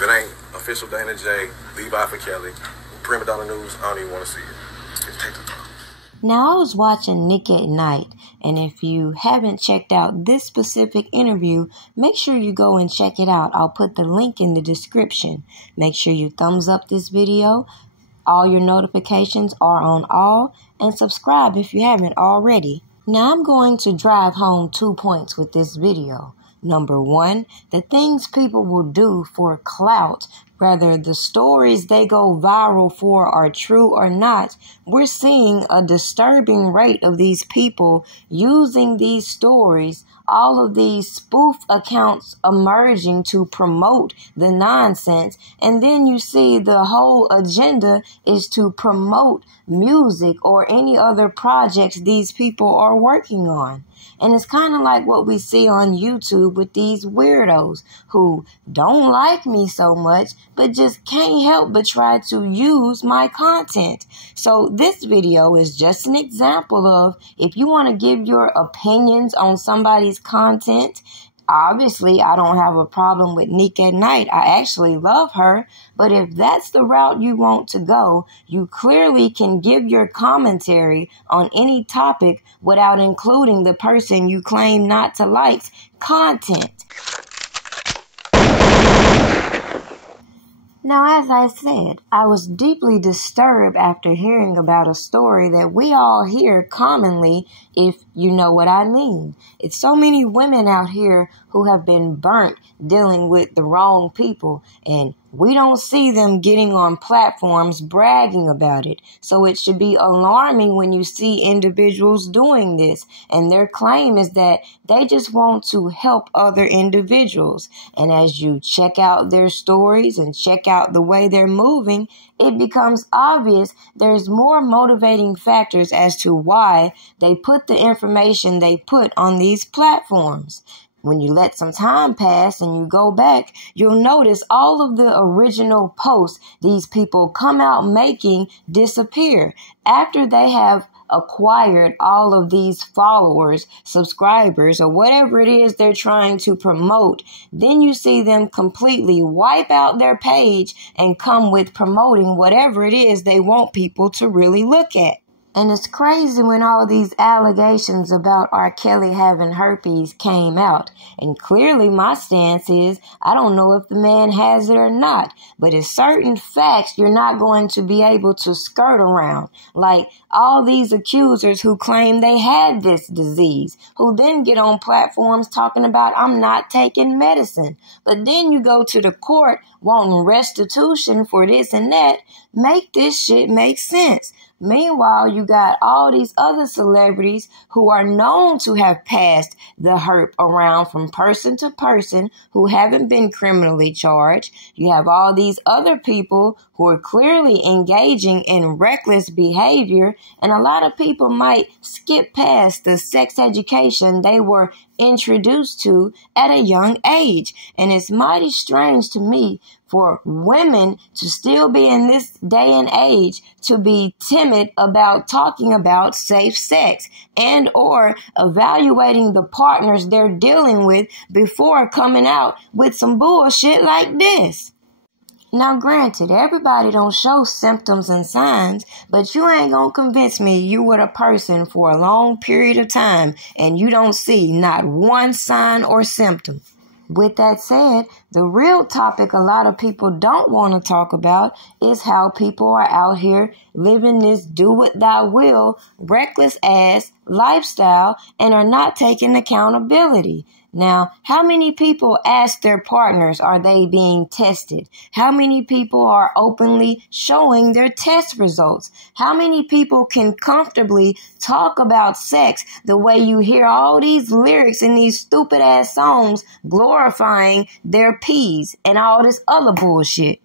If it ain't official Dana J, Levi for Kelly, Prima Donna News, I don't even want to see it. Just take the time. Now, I was watching Nique at Nite, and if you haven't checked out this specific interview, make sure you go and check it out. I'll put the link in the description. Make sure you thumbs up this video. All your notifications are on all, and subscribe if you haven't already. Now, I'm going to drive home 2 points with this video. Number one, the things people will do for clout, whether the stories they go viral for are true or not, we're seeing a disturbing rate of these people using these stories, all of these spoof accounts emerging to promote the nonsense. And then you see the whole agenda is to promote music or any other projects these people are working on. And it's kind of like what we see on YouTube with these weirdos who don't like me so much, but just can't help but try to use my content. So this video is just an example of, if you want to give your opinions on somebody's content, obviously, I don't have a problem with Nique at Nite. I actually love her. But if that's the route you want to go, you clearly can give your commentary on any topic without including the person you claim not to like's content. Now, as I said, I was deeply disturbed after hearing about a story that we all hear commonly, if you know what I mean. It's so many women out here who have been burnt dealing with the wrong people, and we don't see them getting on platforms bragging about it. So it should be alarming when you see individuals doing this. And their claim is that they just want to help other individuals. And as you check out their stories and check out the way they're moving, it becomes obvious there's more motivating factors as to why they put the information they put on these platforms. When you let some time pass and you go back, you'll notice all of the original posts these people come out making disappear after they have acquired all of these followers, subscribers, or whatever it is they're trying to promote. Then you see them completely wipe out their page and come with promoting whatever it is they want people to really look at. And it's crazy when all these allegations about R. Kelly having herpes came out. And clearly my stance is, I don't know if the man has it or not. But it's certain facts you're not going to be able to skirt around. Like all these accusers who claim they had this disease, who then get on platforms talking about, I'm not taking medicine. But then you go to the court wanting restitution for this and that. Make this shit make sense. Meanwhile, you got all these other celebrities who are known to have passed the herp around from person to person who haven't been criminally charged. You have all these other people who are clearly engaging in reckless behavior, and a lot of people might skip past the sex education they were introduced to at a young age. And it's mighty strange to me for women to still be in this day and age to be timid about talking about safe sex and or evaluating the partners they're dealing with before coming out with some bullshit like this. Now, granted, everybody don't show symptoms and signs, but you ain't gonna convince me you with a person for a long period of time and you don't see not one sign or symptom. With that said, the real topic a lot of people don't want to talk about is how people are out here living this do what thou will, reckless ass lifestyle and are not taking accountability. Now, how many people ask their partners, are they being tested? How many people are openly showing their test results? How many people can comfortably talk about sex the way you hear all these lyrics in these stupid ass songs glorifying their peas and all this other bullshit?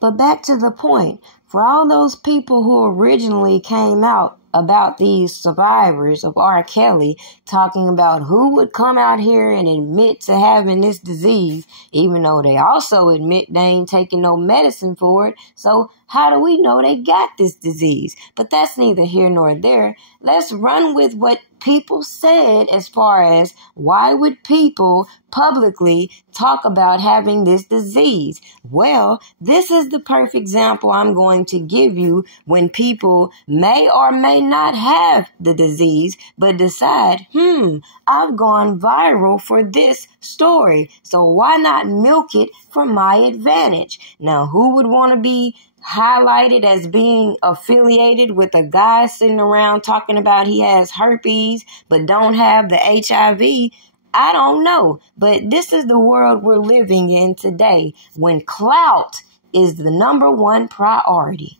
But back to the point, for all those people who originally came out about these survivors of R. Kelly, talking about who would come out here and admit to having this disease, even though they also admit they ain't taking no medicine for it. So how do we know they got this disease? But that's neither here nor there. Let's run with what people said as far as why would people publicly talk about having this disease? Well, this is the perfect example I'm going to give you when people may or may not have the disease, but decide, I've gone viral for this story, so why not milk it for my advantage? Now, who would want to be highlighted as being affiliated with a guy sitting around talking about he has herpes but don't have the HIV? I don't know, but this is the world we're living in today when clout is the number one priority.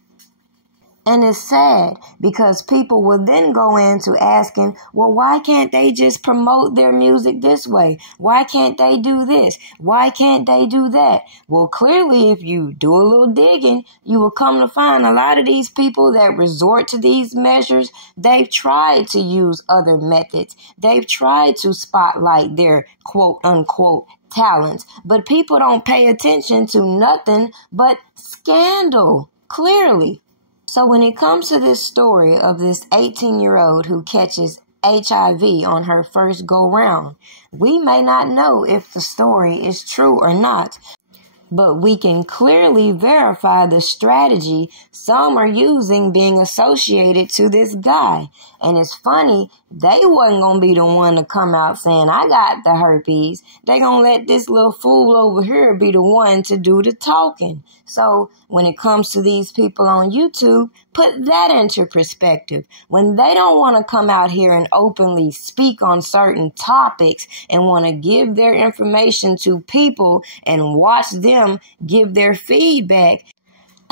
And it's sad because people will then go into asking, well, why can't they just promote their music this way? Why can't they do this? Why can't they do that? Well, clearly, if you do a little digging, you will come to find a lot of these people that resort to these measures, they've tried to use other methods. They've tried to spotlight their quote unquote talents, but people don't pay attention to nothing but scandal, clearly. So when it comes to this story of this 18-year-old who catches HIV on her first go-round, we may not know if the story is true or not, but we can clearly verify the strategy some are using being associated to this guy. And it's funny, they wasn't going to be the one to come out saying, I got the herpes. They going to let this little fool over here be the one to do the talking. So when it comes to these people on YouTube, put that into perspective. When they don't want to come out here and openly speak on certain topics and want to give their information to people and watch them give their feedback,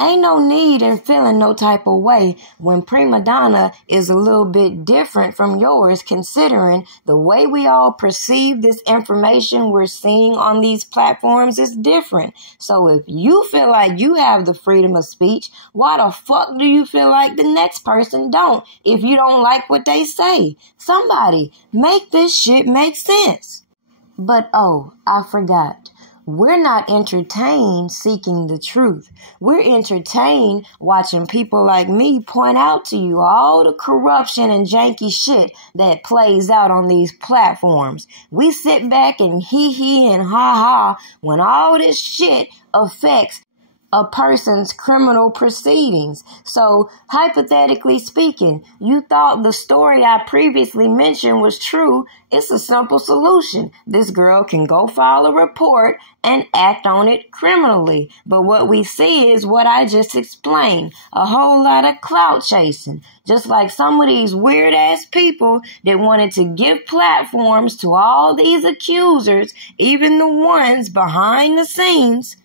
ain't no need in feeling no type of way when prima donna is a little bit different from yours, considering the way we all perceive this information we're seeing on these platforms is different. So if you feel like you have the freedom of speech, why the fuck do you feel like the next person don't if you don't like what they say? Somebody make this shit make sense. But oh, I forgot. We're not entertained seeking the truth. We're entertained watching people like me point out to you all the corruption and janky shit that plays out on these platforms. We sit back and hee and ha when all this shit affects a person's criminal proceedings. So, hypothetically speaking, you thought the story I previously mentioned was true. It's a simple solution. This girl can go file a report and act on it criminally. But what we see is what I just explained. A whole lot of clout chasing. Just like some of these weird ass people that wanted to give platforms to all these accusers, even the ones behind the scenes.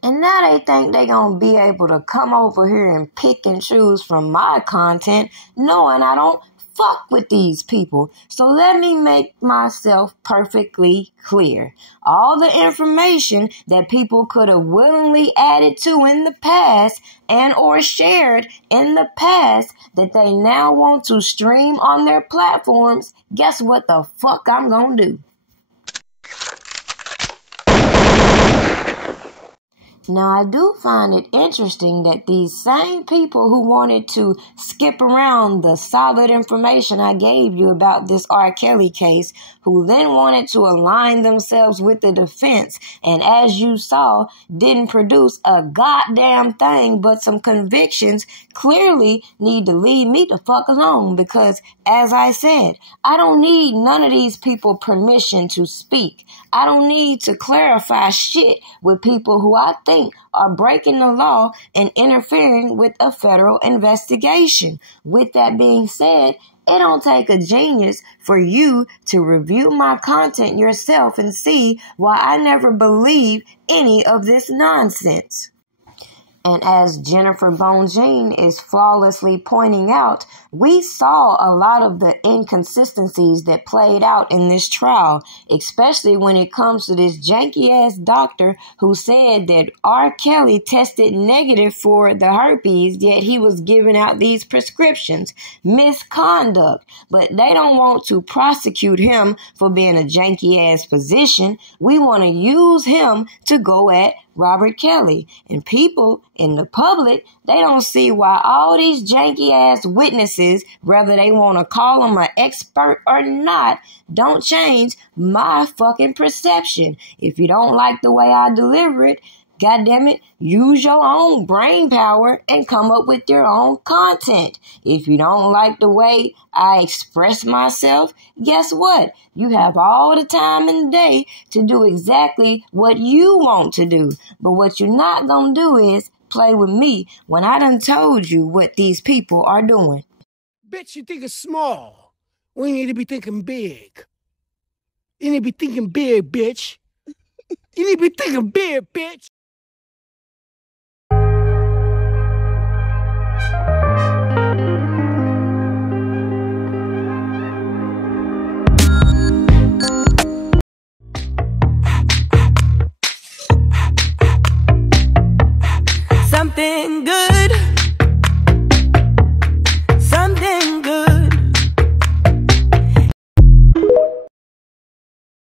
And now they think they gonna be able to come over here and pick and choose from my content, knowing I don't fuck with these people. So let me make myself perfectly clear. All the information that people could have willingly added to in the past and or shared in the past that they now want to stream on their platforms, guess what the fuck I'm gonna do? Now, I do find it interesting that these same people who wanted to skip around the solid information I gave you about this R. Kelly case, who then wanted to align themselves with the defense, and as you saw, didn't produce a goddamn thing but some convictions, clearly need to leave me the fuck alone because, as I said, I don't need none of these people permission to speak. I don't need to clarify shit with people who I think are breaking the law and interfering with a federal investigation. With that being said, it don't take a genius for you to review my content yourself and see why I never believe any of this nonsense. And as Jennifer Bonjean is flawlessly pointing out, we saw a lot of the inconsistencies that played out in this trial, especially when it comes to this janky-ass doctor who said that R. Kelly tested negative for the herpes, yet he was giving out these prescriptions. Misconduct. But they don't want to prosecute him for being a janky-ass physician. We want to use him to go at Robert Kelly. And people in the public, they don't see why all these janky ass witnesses, whether they want to call them an expert or not, don't change my fucking perception. If you don't like the way I deliver it, goddammit, use your own brain power and come up with your own content. If you don't like the way I express myself, guess what? You have all the time in the day to do exactly what you want to do. But what you're not gonna do is play with me when I done told you what these people are doing. Bitch, you think it's small. We need to be thinking big. You need to be thinking big, bitch. You need to be thinking big, bitch.